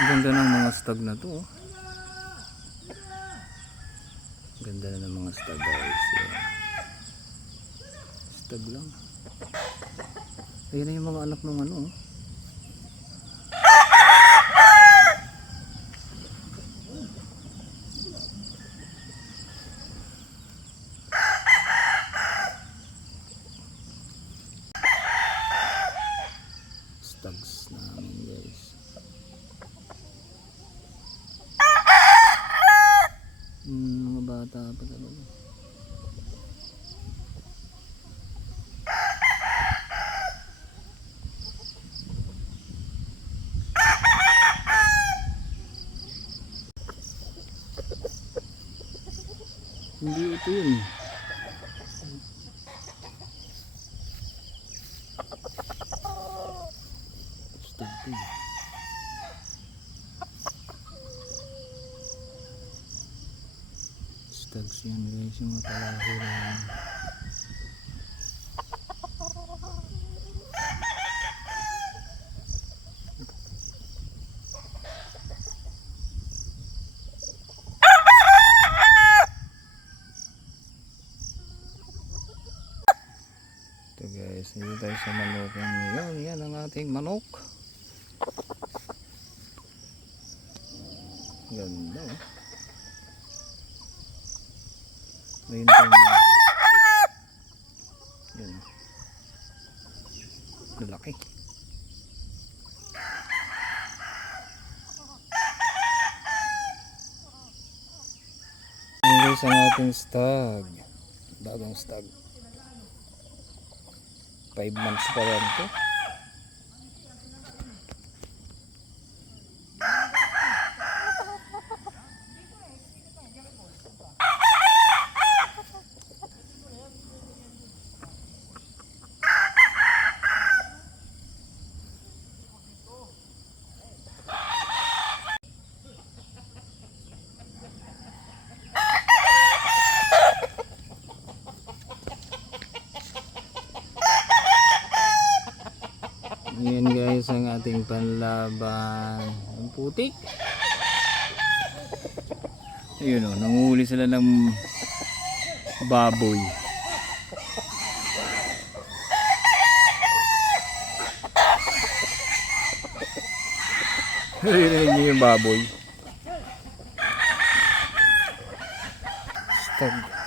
Ganda ng mga stag na to, oh. Ganda na ng mga stag, guys. Yan. Stag lang. Ayun na yung mga anak ng ano, oh. Stags namin, guys. Mga bata pa talaga. Hindi ito yun. Stag to. Stags yan, guys, yung matalahi lang. Ito, guys, dito tayo sa manok ngayon. Yan ang ating manok. Ganda, oh. Ayun po. Yan. Lalaki. Yan, guys, ang ating stag. Bagong stag. 5 months pa lang ito. Ayan, guys, ang ating panlaban. Ang putik. Ayun, oh, nanguhuli sila ng baboy. Ayun yung baboy. Stag.